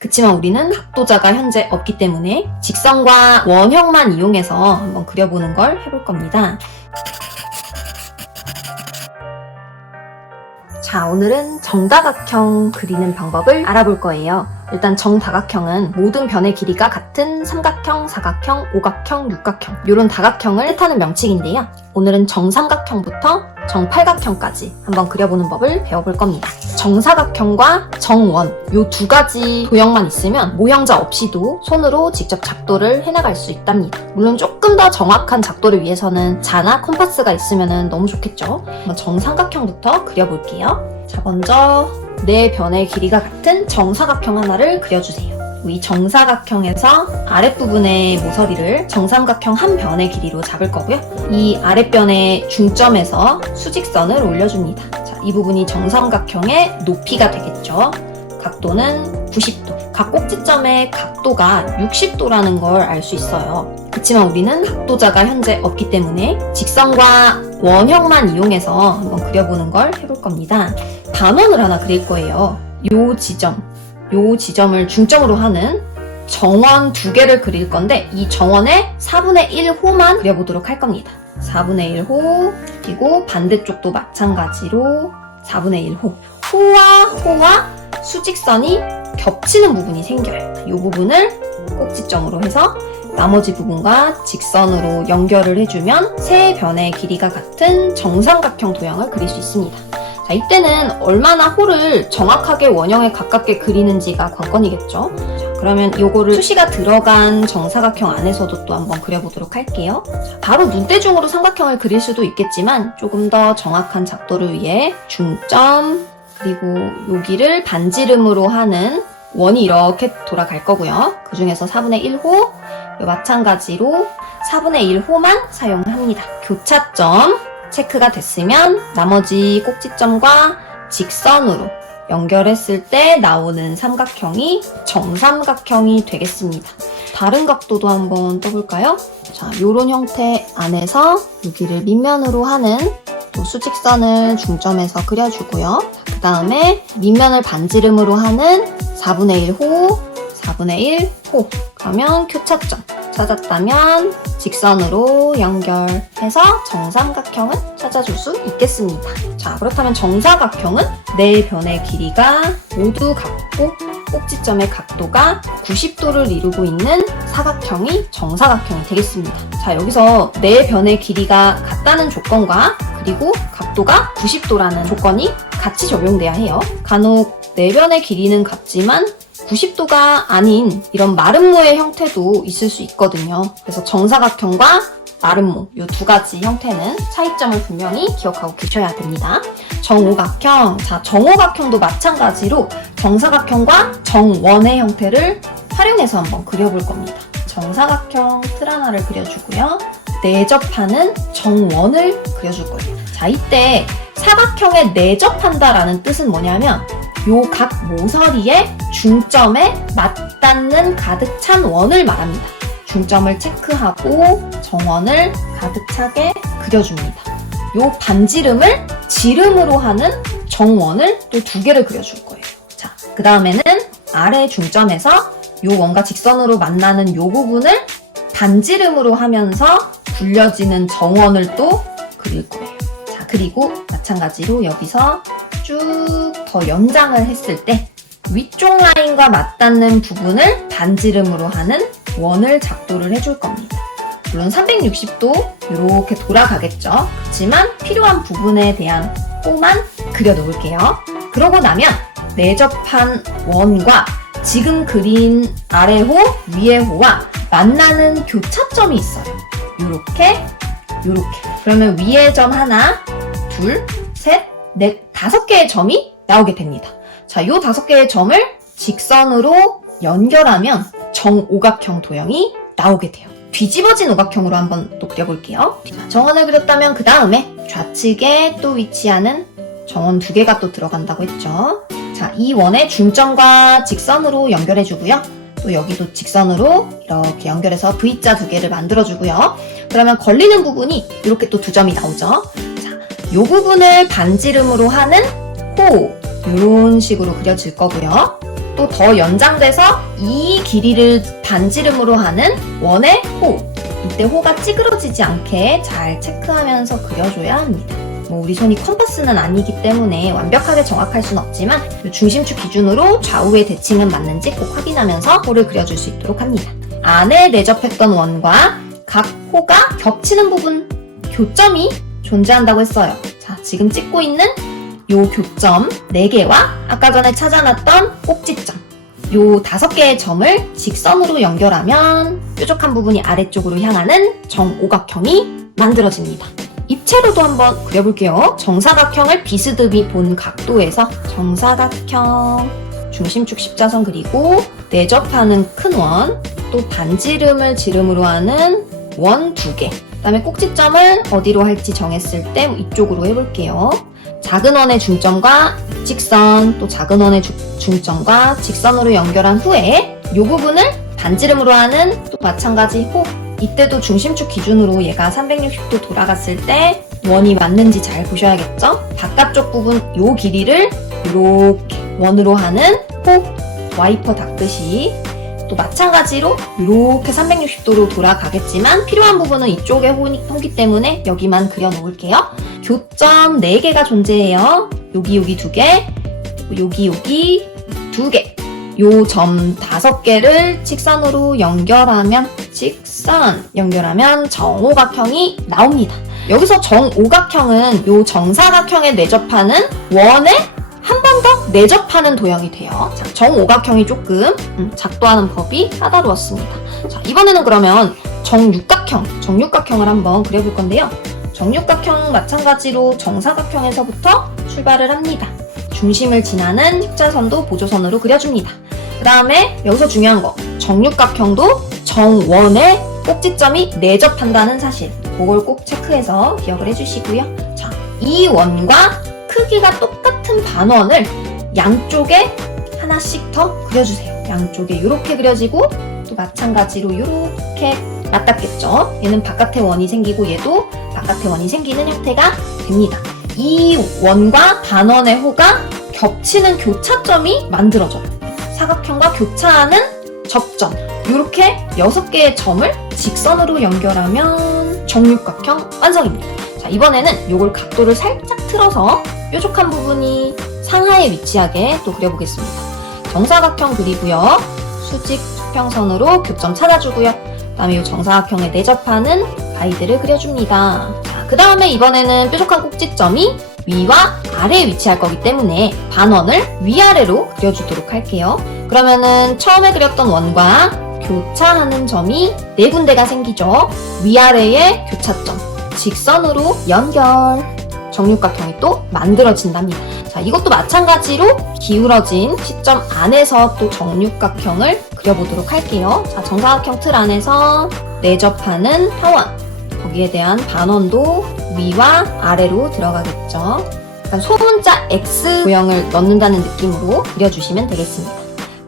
그치만 우리는 각도자가 현재 없기 때문에 직선과 원형만 이용해서 한번 그려보는 걸 해볼 겁니다. 자, 오늘은 정다각형 그리는 방법을 알아볼 거예요. 일단 정다각형은 모든 변의 길이가 같은 삼각형, 사각형, 오각형, 육각형 이런 다각형을 뜻하는 명칭인데요. 오늘은 정삼각형부터 정팔각형까지 한번 그려보는 법을 배워볼 겁니다. 정사각형과 정원 이 두 가지 도형만 있으면 모형자 없이도 손으로 직접 작도를 해나갈 수 있답니다. 물론 조금 더 정확한 작도를 위해서는 자나 컴파스가 있으면 너무 좋겠죠. 정삼각형부터 그려볼게요. 자, 먼저 네 변의 길이가 같은 정사각형 하나를 그려주세요. 이 정사각형에서 아랫부분의 모서리를 정삼각형 한 변의 길이로 잡을 거고요. 이 아랫변의 중점에서 수직선을 올려줍니다. 자, 이 부분이 정삼각형의 높이가 되겠죠. 각도는 90도. 각 꼭지점의 각도가 60도라는 걸 알 수 있어요. 그치만 우리는 각도자가 현재 없기 때문에 직선과 원형만 이용해서 한번 그려보는 걸 해볼 겁니다. 반원을 하나 그릴 거예요. 요 지점을 중점으로 하는 정원 두 개를 그릴 건데 이 정원의 4분의 1호만 그려보도록 할 겁니다. 4분의 1호, 그리고 반대쪽도 마찬가지로 4분의 1호. 호와 수직선이 겹치는 부분이 생겨요. 이 부분을 꼭지점으로 해서 나머지 부분과 직선으로 연결을 해주면 세 변의 길이가 같은 정삼각형 도형을 그릴 수 있습니다. 자, 이때는 얼마나 호를 정확하게 원형에 가깝게 그리는지가 관건이겠죠. 자, 그러면 이거를 수시가 들어간 정사각형 안에서도 또 한번 그려보도록 할게요. 자, 바로 눈대중으로 삼각형을 그릴 수도 있겠지만 조금 더 정확한 작도를 위해 중점 그리고 여기를 반지름으로 하는 원이 이렇게 돌아갈 거고요. 그 중에서 4분의 1호 마찬가지로 4분의 1호만 사용합니다. 교차점 체크가 됐으면 나머지 꼭지점과 직선으로 연결했을 때 나오는 삼각형이 정삼각형이 되겠습니다. 다른 각도도 한번 떠볼까요? 자, 요런 형태 안에서 여기를 밑면으로 하는 또 수직선을 중점에서 그려주고요. 그 다음에 밑면을 반지름으로 하는 4분의 1호, 4분의 1호. 그러면 교차점 찾았다면 직선으로 연결해서 정삼각형을 찾아줄 수 있겠습니다. 자, 그렇다면 정사각형은 네 변의 길이가 모두 같고 꼭지점의 각도가 90도를 이루고 있는 사각형이 정사각형이 되겠습니다. 자, 여기서 네 변의 길이가 같다는 조건과 그리고 각도가 90도라는 조건이 같이 적용돼야 해요. 간혹 네 변의 길이는 같지만 90도가 아닌 이런 마름모의 형태도 있을 수 있거든요. 그래서 정사각형과 마름모 이 두 가지 형태는 차이점을 분명히 기억하고 계셔야 됩니다. 정오각형, 자, 정오각형도 마찬가지로 정사각형과 정원의 형태를 활용해서 한번 그려볼 겁니다. 정사각형 틀 하나를 그려주고요. 내접하는 정원을 그려줄 거예요. 자, 이때 사각형에 내접한다라는 뜻은 뭐냐면 요 각 모서리의 중점에 맞닿는 가득 찬 원을 말합니다. 중점을 체크하고 정원을 가득 차게 그려줍니다. 요 반지름을 지름으로 하는 정원을 또 두 개를 그려줄 거예요. 자, 그 다음에는 아래 중점에서 요 원과 직선으로 만나는 요 부분을 반지름으로 하면서 굴려지는 정원을 또 그릴 거예요. 자, 그리고 마찬가지로 여기서 쭉 더 연장을 했을 때 위쪽 라인과 맞닿는 부분을 반지름으로 하는 원을 작도를 해줄 겁니다. 물론 360도 이렇게 돌아가겠죠. 그렇지만 필요한 부분에 대한 호만 그려 놓을게요. 그러고 나면 내접한 원과 지금 그린 아래 호, 위에 호와 만나는 교차점이 있어요. 요렇게. 그러면 위에 점 하나, 둘, 셋, 넷, 5개의 점이 나오게 됩니다. 자, 요 5개의 점을 직선으로 연결하면 정오각형 도형이 나오게 돼요. 뒤집어진 오각형으로 한번 또 그려볼게요. 자, 정원을 그렸다면 그 다음에 좌측에 또 위치하는 정원 2개가 또 들어간다고 했죠. 자, 이 원의 중점과 직선으로 연결해주고요. 또 여기도 직선으로 이렇게 연결해서 V자 2개를 만들어주고요. 그러면 걸리는 부분이 이렇게 또 2점이 나오죠. 자, 요 부분을 반지름으로 하는 호, 이런 식으로 그려질 거고요. 또 더 연장돼서 이 길이를 반지름으로 하는 원의 호. 이때 호가 찌그러지지 않게 잘 체크하면서 그려줘야 합니다. 우리 손이 컴파스는 아니기 때문에 완벽하게 정확할 수는 없지만 중심축 기준으로 좌우의 대칭은 맞는지 꼭 확인하면서 호를 그려줄 수 있도록 합니다. 안에 내접했던 원과 각 호가 겹치는 부분, 교점이 존재한다고 했어요. 자, 지금 찍고 있는 요 교점 4개와 아까 전에 찾아놨던 꼭지점, 요 5개의 점을 직선으로 연결하면 뾰족한 부분이 아래쪽으로 향하는 정오각형이 만들어집니다. 입체로도 한번 그려볼게요. 정사각형을 비스듬히 본 각도에서 정사각형, 중심축 십자선 그리고 내접하는 큰 원, 또 반지름을 지름으로 하는 원 2개, 그 다음에 꼭지점을 어디로 할지 정했을 때 이쪽으로 해볼게요. 작은 원의 중점과 직선, 또 작은 원의 중점과 직선으로 연결한 후에 이 부분을 반지름으로 하는 또 마찬가지 호. 이때도 중심축 기준으로 얘가 360도 돌아갔을 때 원이 맞는지 잘 보셔야겠죠? 바깥쪽 부분 요 길이를 이렇게 원으로 하는 호, 와이퍼 닦듯이 또 마찬가지로 이렇게 360도로 돌아가겠지만 필요한 부분은 이쪽에 호기 때문에 여기만 그려 놓을게요. 교점 4개가 존재해요. 여기 2개, 여기 2개. 요 점 5개를 직선으로 연결하면 정오각형이 나옵니다. 여기서 정오각형은 요 정사각형에 내접하는 원에 한 번 더 내접하는 도형이 돼요. 자, 정오각형이 조금 작동하는 법이 까다로웠습니다. 자, 이번에는 그러면 정육각형을 한번 그려볼 건데요. 정육각형 마찬가지로 정사각형에서부터 출발을 합니다. 중심을 지나는 십자선도 보조선으로 그려줍니다. 그 다음에 여기서 중요한 거, 정육각형도 정원에 꼭지점이 내접한다는 사실, 그걸 꼭 체크해서 기억을 해주시고요. 자, 이 원과 크기가 똑같은 반원을 양쪽에 하나씩 더 그려주세요. 양쪽에 이렇게 그려지고 또 마찬가지로 이렇게 맞닿겠죠. 얘는 바깥에 원이 생기고 얘도 바깥에 원이 생기는 형태가 됩니다. 이 원과 반원의 호가 겹치는 교차점이 만들어져요. 사각형과 교차하는 접점, 이렇게 6개의 점을 직선으로 연결하면 정육각형 완성입니다. 자, 이번에는 이걸 각도를 살짝 틀어서 뾰족한 부분이 상하에 위치하게 또 그려보겠습니다. 정사각형 그리고요. 수직 수평선으로 교점 찾아주고요. 그 다음에 이 정사각형에 내접하는 가이드를 그려줍니다. 그 다음에 이번에는 뾰족한 꼭지점이 위와 아래에 위치할 거기 때문에 반원을 위아래로 그려주도록 할게요. 그러면은 처음에 그렸던 원과 교차하는 점이 4군데가 생기죠. 위아래의 교차점, 직선으로 연결, 정육각형이 또 만들어진답니다. 자, 이것도 마찬가지로 기울어진 시점 안에서 또 정육각형을 그려보도록 할게요. 자, 정사각형 틀 안에서 내접하는 타원, 거기에 대한 반원도 위와 아래로 들어가겠죠. 약간 소문자 X 모형을 넣는다는 느낌으로 그려주시면 되겠습니다.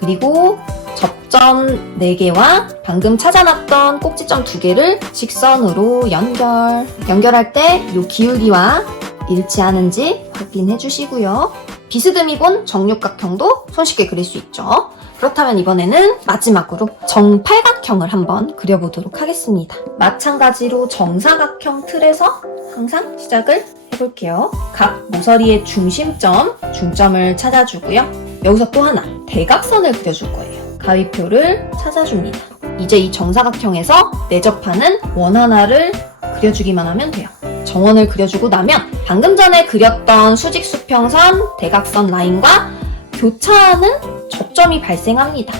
그리고 접점 4개와 방금 찾아놨던 꼭지점 2개를 직선으로 연결할 때 이 기울기와 일치하는지 확인해 주시고요. 비스듬히 본 정육각형도 손쉽게 그릴 수 있죠. 그렇다면 이번에는 마지막으로 정팔각형을 한번 그려보도록 하겠습니다. 마찬가지로 정사각형 틀에서 항상 시작을 해볼게요. 각 모서리의 중점을 찾아주고요. 여기서 또 하나, 대각선을 그려줄 거예요. 가위표를 찾아줍니다. 이제 이 정사각형에서 내접하는 원 하나를 그려주기만 하면 돼요. 정원을 그려주고 나면 방금 전에 그렸던 수직 수평선, 대각선 라인과 교차하는 접점이 발생합니다.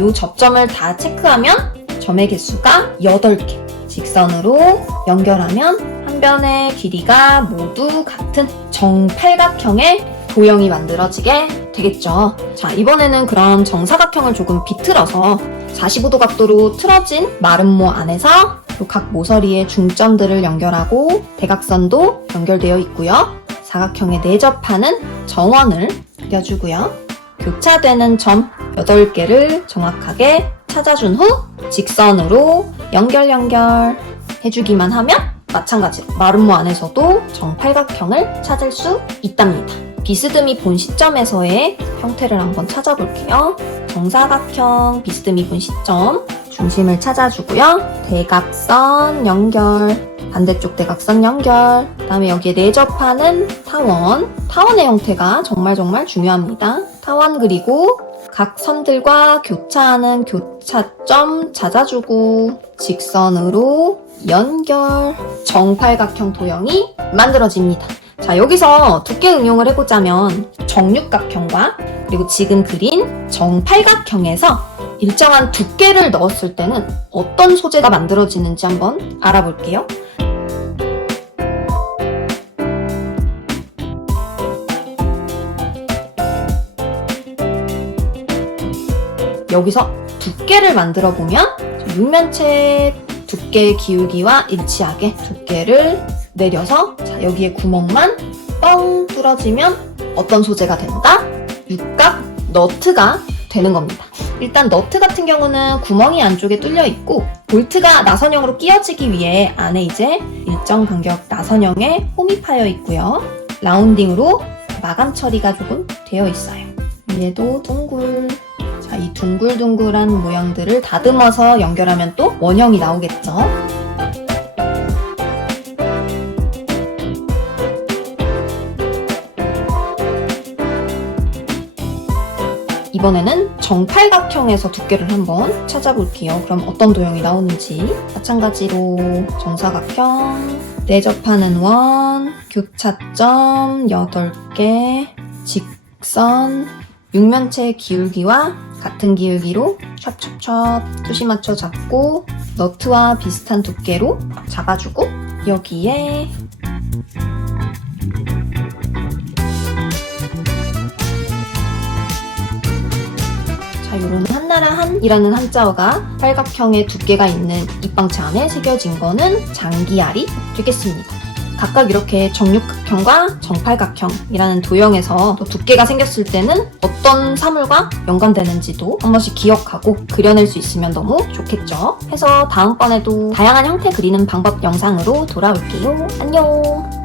이 접점을 다 체크하면 점의 개수가 8개. 직선으로 연결하면 한 변의 길이가 모두 같은 정팔각형의 도형이 만들어지게 되겠죠. 자, 이번에는 그럼 정사각형을 조금 비틀어서 45도 각도로 틀어진 마름모 안에서 각 모서리의 중점들을 연결하고 대각선도 연결되어 있고요. 사각형에 내접하는 정원을 그려주고요. 교차되는 점 8개를 정확하게 찾아준 후 직선으로 연결 해주기만 하면 마찬가지로 마름모 안에서도 정팔각형을 찾을 수 있답니다. 비스듬히 본 시점에서의 형태를 한번 찾아볼게요. 정사각형 비스듬히 본 시점 중심을 찾아주고요. 대각선 연결, 반대쪽 대각선 연결, 그 다음에 여기에 내접하는 타원의 형태가 정말 중요합니다. 타원 그리고 각 선들과 교차하는 교차점 찾아주고 직선으로 연결, 정팔각형 도형이 만들어집니다. 자, 여기서 두께 응용을 해보자면 정육각형과 그리고 지금 그린 정팔각형에서 일정한 두께를 넣었을 때는 어떤 소재가 만들어지는지 한번 알아볼게요. 여기서 두께를 만들어 보면 육면체 두께 기울기와 일치하게 두께를 내려서 자, 여기에 구멍만 뻥 뚫어지면 어떤 소재가 된다? 육각 너트가 되는 겁니다. 일단 너트 같은 경우는 구멍이 안쪽에 뚫려 있고 볼트가 나선형으로 끼워지기 위해 안에 이제 일정 간격 나선형에 홈이 파여 있고요. 라운딩으로 마감 처리가 조금 되어 있어요. 위에도 둥글. 자, 이 둥글둥글한 모양들을 다듬어서 연결하면 또 원형이 나오겠죠. 이번에는 정팔각형에서 두께를 한번 찾아볼게요. 그럼 어떤 도형이 나오는지. 마찬가지로 정사각형, 내접하는 원, 교차점 8개, 직선, 육면체 기울기와 같은 기울기로 찹찹찹 수시 맞춰 잡고 너트와 비슷한 두께로 잡아주고 여기에 자, 요런 한나라 한이라는 한자어가 팔각형의 두께가 있는 입방체 안에 새겨진 거는 장기알이 되겠습니다. 각각 이렇게 정육각형과 정팔각형이라는 도형에서 또 두께가 생겼을 때는 어떤 사물과 연관되는지도 한 번씩 기억하고 그려낼 수 있으면 너무 좋겠죠. 해서 다음번에도 다양한 형태 그리는 방법 영상으로 돌아올게요. 안녕!